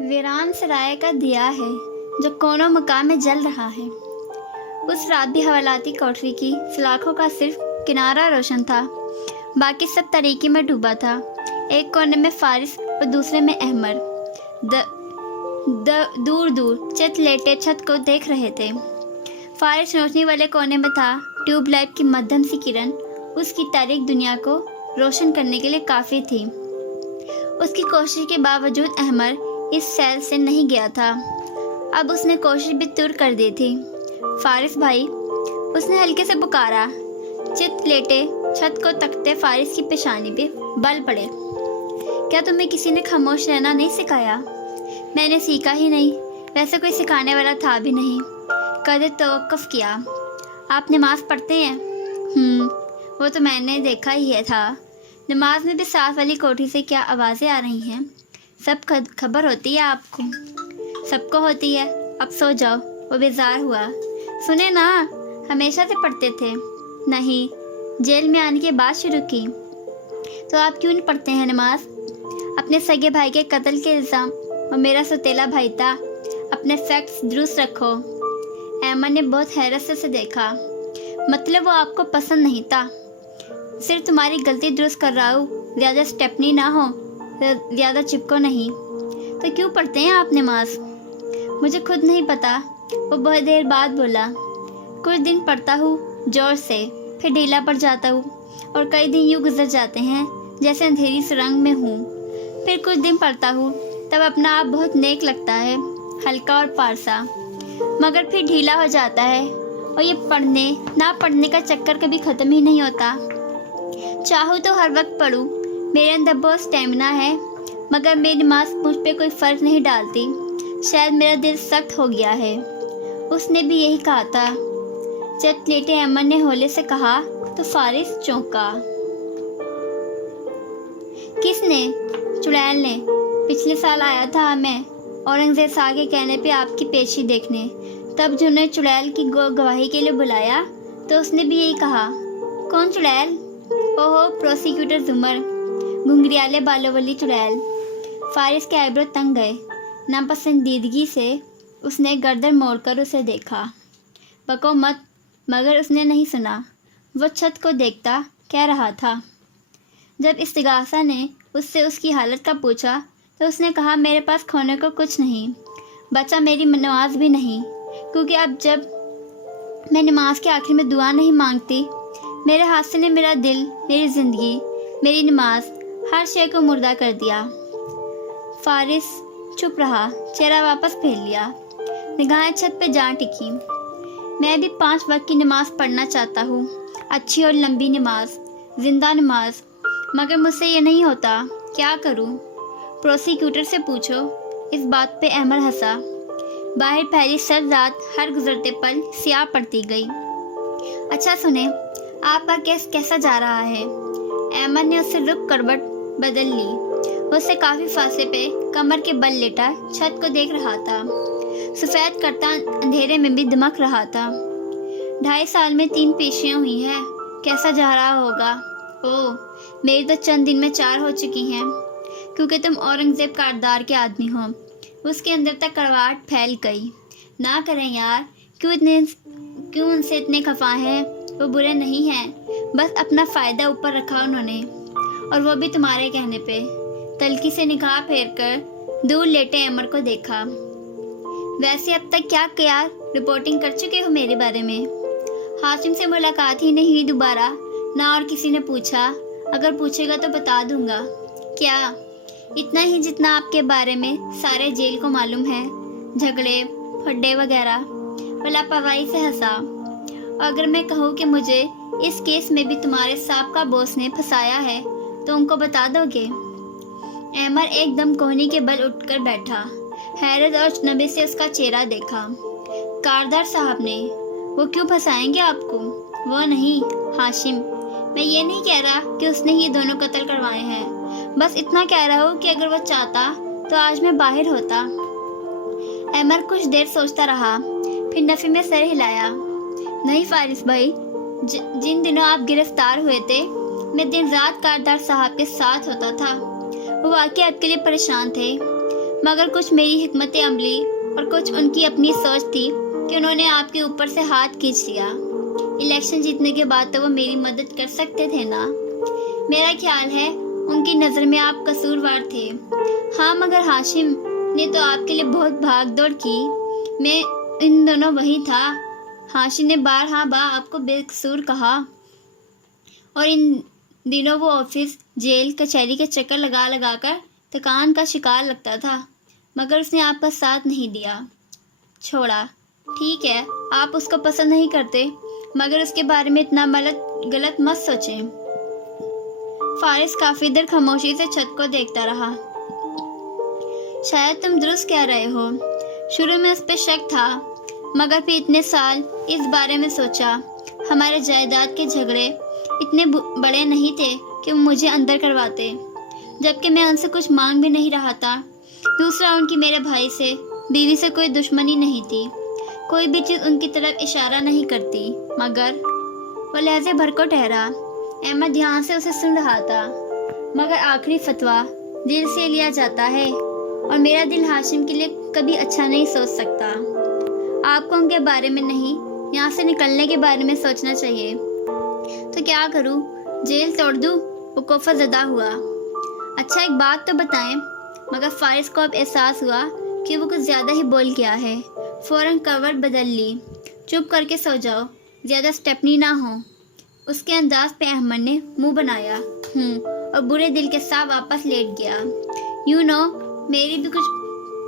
वीरान सराय का दिया है जो कोनों मकान में जल रहा है। उस रात भी हवालाती कोठरी की सलाखों का सिर्फ किनारा रोशन था, बाकी सब तारीकी में डूबा था। एक कोने में फारिस और दूसरे में अहमद दूर दूर चित लेटे छत को देख रहे थे। फारिस रोशनी वाले कोने में था। ट्यूबलाइट की मध्यम सी किरण उसकी तारीक दुनिया को रोशन करने के लिए काफ़ी थी। उसकी कोशिश के बावजूद अहमद इस सेल से नहीं गया था। अब उसने कोशिश भी तुर कर दी थी। फारिस भाई, उसने हल्के से पुकारा। चित लेटे छत को तकते फारिस की पेशानी पे बल पड़े। क्या तुम्हें किसी ने खामोश रहना नहीं सिखाया? मैंने सीखा ही नहीं, वैसे कोई सिखाने वाला था भी नहीं। कदर तवक्कुफ किया। आप नमाज पढ़ते हैं? वो तो मैंने देखा ही है था। नमाज में भी साथ वाली कोठी से क्या आवाज़ें आ रही हैं? सब खबर होती है आपको? सबको होती है। अब सो जाओ। वो बेजार हुआ। सुने ना, हमेशा से पढ़ते थे। नहीं, जेल में आने के बाद शुरू की। तो आप क्यों नहीं पढ़ते हैं नमाज? अपने सगे भाई के कत्ल के इल्ज़ाम, और मेरा सौतेला भाई था। अपने फैक्ट्स दुरुस्त रखो। अहमद ने बहुत हैरत से देखा। मतलब वो आपको पसंद नहीं था? सिर्फ तुम्हारी गलती दुरुस्त कर रहा हूँ, ज़्यादा स्टेपनी ना हो, ज़्यादा चिपको नहीं। तो क्यों पढ़ते हैं आप नमाज? मुझे खुद नहीं पता। वो बहुत देर बाद बोला। कुछ दिन पढ़ता हूँ जोर से, फिर ढीला पड़ जाता हूँ, और कई दिन यूँ गुजर जाते हैं जैसे अंधेरी सुरंग में हूँ। फिर कुछ दिन पढ़ता हूँ, तब अपना आप बहुत नेक लगता है, हल्का और पारसा। मगर फिर ढीला हो जाता है, और ये पढ़ने ना पढ़ने का चक्कर कभी ख़त्म ही नहीं होता। चाहूँ तो हर वक्त पढ़ूँ, मेरे अंदर बहुत स्टेमिना है, मगर मेरी नमाज मुझ पे कोई फ़र्क नहीं डालती। शायद मेरा दिल सख्त हो गया है। उसने भी यही कहा था। चट लेटे अहमद ने होले से कहा तो फारिस चौंका। किसने? चुड़ैल ने। पिछले साल आया था मैं औरंगजेब शाह के कहने पे आपकी पेशी देखने। तब जो ने चुड़ैल की गवाही के लिए बुलाया तो उसने भी यही कहा। कौन चुड़ैल? ओहो, प्रोसिक्यूटर जुमर, घुंघरियाले बालों वाली चुड़ैल। फारिस के आईब्रो तंग गए। नापसंदीदगी से उसने गर्दन मोड़कर उसे देखा। बको मत, मगर उसने नहीं सुना। वो छत को देखता कह रहा था। जब इस्तिगासा ने उससे उसकी हालत का पूछा तो उसने कहा, मेरे पास खोने को कुछ नहीं बचा, मेरी नमाज भी नहीं, क्योंकि अब जब मैं नमाज के आखिर में दुआ नहीं मांगती, मेरे हादसे ने मेरा दिल, मेरी ज़िंदगी, मेरी नमाज, हर शय को मुर्दा कर दिया। फारिस चुप रहा, चेहरा वापस फेर लिया, निगाहें छत पे जा टिकी। मैं भी 5 वक्त की नमाज पढ़ना चाहता हूँ, अच्छी और लंबी नमाज, जिंदा नमाज, मगर मुझसे ये नहीं होता। क्या करूँ? प्रोसिक्यूटर से पूछो। इस बात पे अहमद हंसा। बाहर पहली सर्द रात हर गुजरते पल स्याह पड़ती गई। अच्छा सुने, आपका केस कैसा जा रहा है? अहमद ने उससे रुक करवट बदल ली। उससे काफ़ी फासले पे कमर के बल लेटा छत को देख रहा था। सफ़ेद करता अंधेरे में भी दमक रहा था। 2.5 साल में 3 पेशियाँ हुई हैं। कैसा जा रहा होगा? ओह, मेरी तो चंद दिन में 4 हो चुकी हैं, क्योंकि तुम औरंगजेब कारदार के आदमी हो। उसके अंदर तक कड़वाहट फैल गई। ना करें यार, क्यों उनसे इतने खफा हैं? वो बुरे नहीं हैं, बस अपना फ़ायदा ऊपर रखा उन्होंने, और वो भी तुम्हारे कहने पे। तलखी से निगाह फेर कर दूर लेटे अमर को देखा। वैसे अब तक क्या क्या रिपोर्टिंग कर चुके हो मेरे बारे में? हाशिम से मुलाकात ही नहीं हुई दोबारा, ना और किसी ने पूछा। अगर पूछेगा तो बता दूंगा। क्या? इतना ही जितना आपके बारे में सारे जेल को मालूम है, झगड़े फड्डे वगैरह। वो लापरवाही से हंसा। अगर मैं कहूँ कि मुझे इस केस में भी तुम्हारे साबका बॉस ने फंसाया है तो उनको बता दोगे? अहमद एकदम कोहनी के बल उठकर बैठा। हैरत और अजनबी से उसका चेहरा देखा। कारदार साहब ने? वो क्यों फंसाएंगे आपको? वो नहीं हाशिम, मैं ये नहीं कह रहा कि उसने ही दोनों कत्ल करवाए हैं, बस इतना कह रहा हूँ कि अगर वो चाहता तो आज मैं बाहर होता। अहमद कुछ देर सोचता रहा, फिर नफी में सर हिलाया। नहीं फारिस भाई, जिन दिनों आप गिरफ्तार हुए थे, मैं दिन रात कारदार साहब के साथ होता था। वो वाकई आपके लिए परेशान थे, मगर कुछ मेरी हिकमत अमली और कुछ उनकी अपनी सोच थी कि उन्होंने आपके ऊपर से हाथ खींच लिया। इलेक्शन जीतने के बाद तो वो मेरी मदद कर सकते थे ना। मेरा ख्याल है उनकी नज़र में आप कसूरवार थे। हाँ, मगर हाशिम ने तो आपके लिए बहुत भाग दौड़ की। मैं इन दोनों वही था। हाशिम ने बारहा आपको बेकसूर कहा और इन दिनों वो ऑफिस, जेल, कचहरी के चक्कर लगा लगा कर थकान का शिकार लगता था, मगर उसने आपका साथ नहीं दिया, छोड़ा। ठीक है, आप उसको पसंद नहीं करते, मगर उसके बारे में इतना गलत मत सोचें। फारिस काफ़ी देर खामोशी से छत को देखता रहा। शायद तुम दुरुस्त कह रहे हो। शुरू में उस पर शक था, मगर फिर इतने साल इस बारे में सोचा। हमारे जायदाद के झगड़े इतने बड़े नहीं थे कि वो मुझे अंदर करवाते, जबकि मैं उनसे कुछ मांग भी नहीं रहा था। दूसरा, उनकी मेरे भाई से, बीवी से कोई दुश्मनी नहीं थी। कोई भी चीज़ उनकी तरफ इशारा नहीं करती। मगर वो लहजे भर को ठहरा। अहमद ध्यान से उसे सुन रहा था। मगर आखिरी फतवा दिल से लिया जाता है, और मेरा दिल हाशिम के लिए कभी अच्छा नहीं सोच सकता। आपको उनके बारे में नहीं, यहाँ से निकलने के बारे में सोचना चाहिए। तो क्या करूँ? जेल तोड़ दूँ? वो कोफा ज़दा हुआ। अच्छा, एक बात तो बताएं। मगर फारिस को अब एहसास हुआ कि वो कुछ ज़्यादा ही बोल गया है। फ़ौरन कवर बदल ली। चुप करके सो जाओ, ज़्यादा स्टेपनी ना हो। उसके अंदाज पे अहमद ने मुंह बनाया और बुरे दिल के साथ वापस लेट गया। मेरी भी कुछ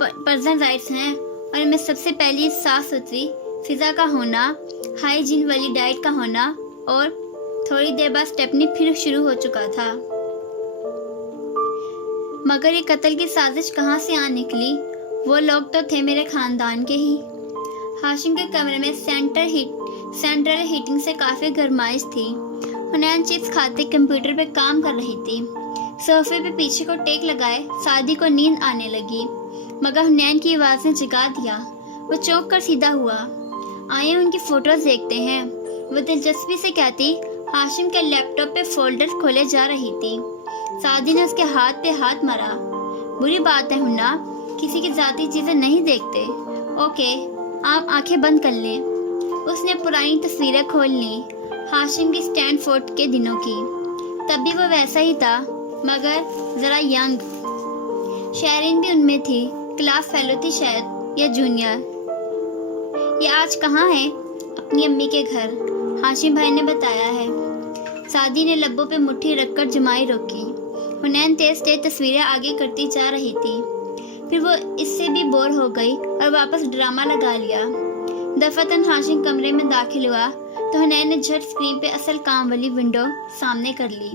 पर्सनल राइट्स हैं, और इनमें सबसे पहली साफ सुथरी फिज़ा का होना, हाइजीन वाली डाइट का होना, और थोड़ी देर बाद स्टेपनी फिर शुरू हो चुका था। मगर ये कत्ल की साजिश कहाँ से आ निकली? वो लोग तो थे मेरे खानदान के ही। हाशिम के कमरे में सेंट्रल हीटिंग से काफ़ी गर्माइश थी। हुनैन चिप्स खाते कंप्यूटर पे काम कर रही थी। सोफे पे पीछे को टेक लगाए सादी को नींद आने लगी, मगर हुनैन की आवाज़ ने जगा दिया। वो चौंक कर सीधा हुआ। आइए उनकी फोटोज देखते हैं, वो दिलचस्पी से कहती हाशिम के लैपटॉप पे फोल्डर खोले जा रही थी। सादी ने उसके हाथ पे हाथ मारा। बुरी बात है हुन्ना, किसी की जाती चीज़ें नहीं देखते। ओके, आप आंखें बंद कर लें। उसने पुरानी तस्वीरें खोल ली, हाशिम की स्टैनफोर्ड के दिनों की। तब भी वो वैसा ही था, मगर ज़रा यंग। शहरीन भी उनमें थी, क्लास फेलो थी शायद, या जूनियर। ये आज कहाँ है? अपनी अम्मी के घर, हाशिम भाई ने बताया है। सादी ने लब्बों पे मुट्ठी रखकर जमाई रोकी। हुनैन तेज तेज तस्वीरें आगे करती जा रही थी। फिर वो इससे भी बोर हो गई और वापस ड्रामा लगा लिया। दफातन हाशिम कमरे में दाखिल हुआ तो हुनैन ने झट स्क्रीन पे असल काम वाली विंडो सामने कर ली।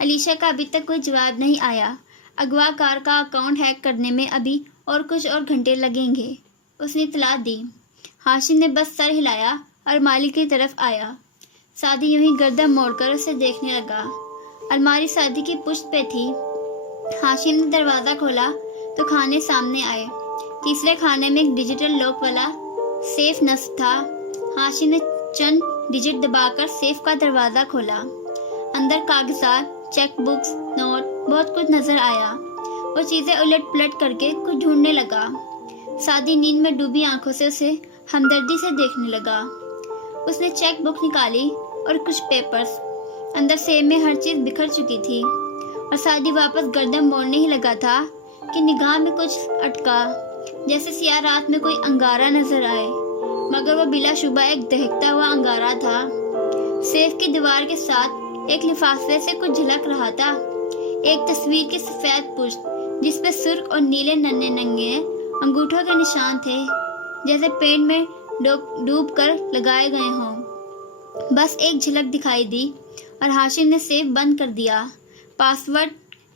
अलीशा का अभी तक कोई जवाब नहीं आया। अगवाकार का अकाउंट हैक करने में अभी और कुछ और घंटे लगेंगे, उसने इतला दी। हाशिम ने बस सर हिलाया और मालिक की तरफ आया। सादी यूं ही गर्दन मोड़कर उसे देखने लगा। अलमारी सादी की पुश्त पे थी। हाशिम ने दरवाज़ा खोला तो खाने सामने आए। तीसरे खाने में एक डिजिटल लॉक वाला सेफ नस्ब था। हाशिम ने चंद डिजिट दबाकर सेफ का दरवाज़ा खोला। अंदर कागजात, चेक बुक्स, नोट, बहुत कुछ नजर आया। वो चीज़ें उलट पलट करके कुछ ढूंढने लगा। सादी नींद में डूबी आंखों से उसे हमदर्दी से देखने लगा। उसने चेक बुक निकाली और कुछ पेपर्स। अंदर सेब में हर चीज़ बिखर चुकी थी और सादी वापस गर्दन मोड़ने ही लगा था कि निगाह में कुछ अटका, जैसे सियाह रात में कोई अंगारा नजर आए, मगर वह बिलाशुबा एक दहकता हुआ अंगारा था। सेफ की दीवार के साथ एक लिफाफे से कुछ झलक रहा था। एक तस्वीर की सफ़ेद पुश्त जिस पे सुर्ख और नीले नन्हे नंगे अंगूठों के निशान थे, जैसे पेंट में डूब कर लगाए गए हों। बस एक झलक दिखाई दी और हाशिम ने सेफ बंद कर दिया। पासवर्ड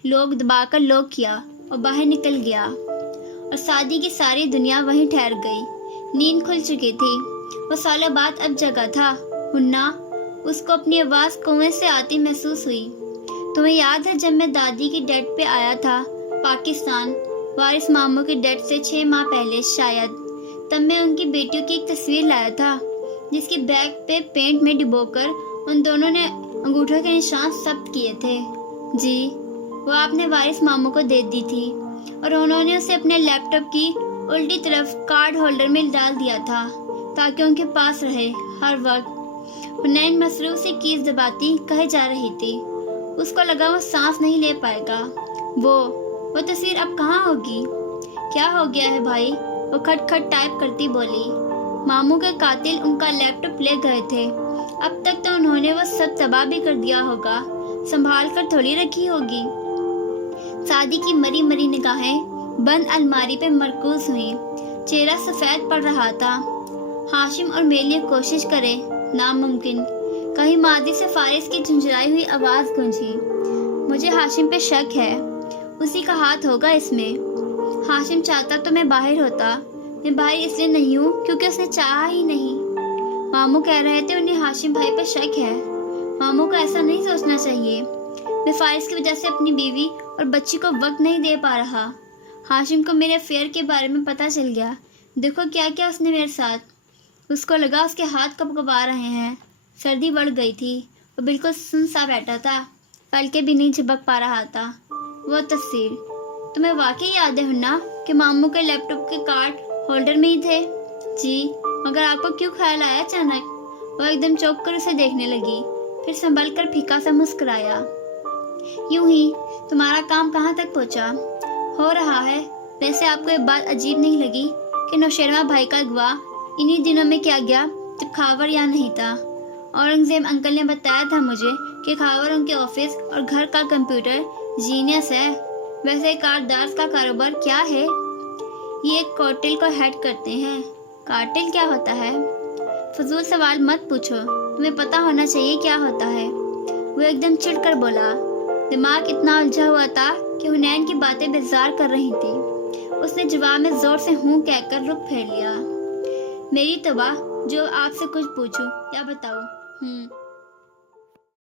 लॉक दबाकर लॉक किया और बाहर निकल गया। और सादी की सारी दुनिया वहीं ठहर गई। नींद खुल चुकी थी। वो सालों बाद अब जगा था। हुन्ना, उसको अपनी आवाज़ कुएं से आती महसूस हुई। तुम्हें याद है जब मैं दादी की डेथ पे आया था पाकिस्तान, वारिस मामू की डेथ से 6 माह पहले शायद, तब मैं उनकी बेटियों की एक तस्वीर लाया था जिसकी बैग पे पेंट में डिबोकर उन दोनों ने अंगूठों के निशान जब्त किए थे। जी, वो आपने वारिस मामू को दे दी थी। और उन्होंने उसे अपने लैपटॉप की उल्टी तरफ कार्ड होल्डर में डाल दिया था ताकि उनके पास रहे हर वक्त। हुनैन मसरूफ से कीज दबाती कहे जा रही थी। उसको लगा वो सांस नहीं ले पाएगा। वो तस्वीर अब कहाँ होगी? क्या हो गया है भाई? वो खट खट टाइप करती बोली। मामू के कातिल उनका लैपटॉप ले गए थे। अब तक तो उन्होंने वो सब तबाह भी कर दिया होगा, संभाल कर थोड़ी रखी होगी। सादी की मरी मरी निगाहें बंद अलमारी पे मरकूज हुई। चेहरा सफेद पड़ रहा था। हाशिम और मेरे लिए कोशिश करे, नामुमकिन। कहीं मादी से फारिस की झुंझुलाई हुई आवाज गूंजी। मुझे हाशिम पे शक है, उसी का हाथ होगा इसमें। हाशिम चाहता तो मैं बाहर होता। मैं बाहर इसलिए नहीं हूँ क्योंकि उसने चाहा ही नहीं। मामू कह रहे थे उन्हें हाशिम भाई पर शक है। मामू को ऐसा नहीं सोचना चाहिए। मैं फारिस की वजह से अपनी बीवी और बच्ची को वक्त नहीं दे पा रहा। हाशिम को मेरे अफेयर के बारे में पता चल गया। देखो क्या क्या उसने मेरे साथ। उसको लगा उसके हाथ कपकपा रहे हैं। सर्दी बढ़ गई थी। वो बिल्कुल सुन सा बैठा था, पलके भी नहीं झपक पा रहा था। वो तस्वीर तुम्हें वाकई याद है हुन्ना कि मामू के लैपटॉप के कार्ड होल्डर में ही थे? जी, मगर आपको क्यों ख्याल आया अचानक? वो एकदम चौंक कर उसे देखने लगी, फिर संभल कर फीका सा मुस्कुराया। यूं ही। तुम्हारा काम कहाँ तक पहुँचा? हो रहा है। वैसे आपको एक बात अजीब नहीं लगी कि नौशेरवा भाई का अगवा इन्हीं दिनों में किया गया जब खावर यहाँ नहीं था? औरंगजेब अंकल ने बताया था मुझे कि खावर उनके ऑफिस और घर का कंप्यूटर जीनियस है। वैसे कारदार्स का कारोबार क्या है? ये एक कार्टेल को हेड करते हैं। कार्टेल क्या होता है? फजूल सवाल मत पूछो, तुम्हें पता होना चाहिए क्या होता है। वो एकदम चिढ़कर बोला। दिमाग इतना उलझा हुआ था कि हुनैन की बातें बेजार कर रही थी। उसने जवाब में जोर से हूँ कहकर रुख फेर लिया। मेरी तौबा, जो आपसे कुछ पूछूं या बताऊं?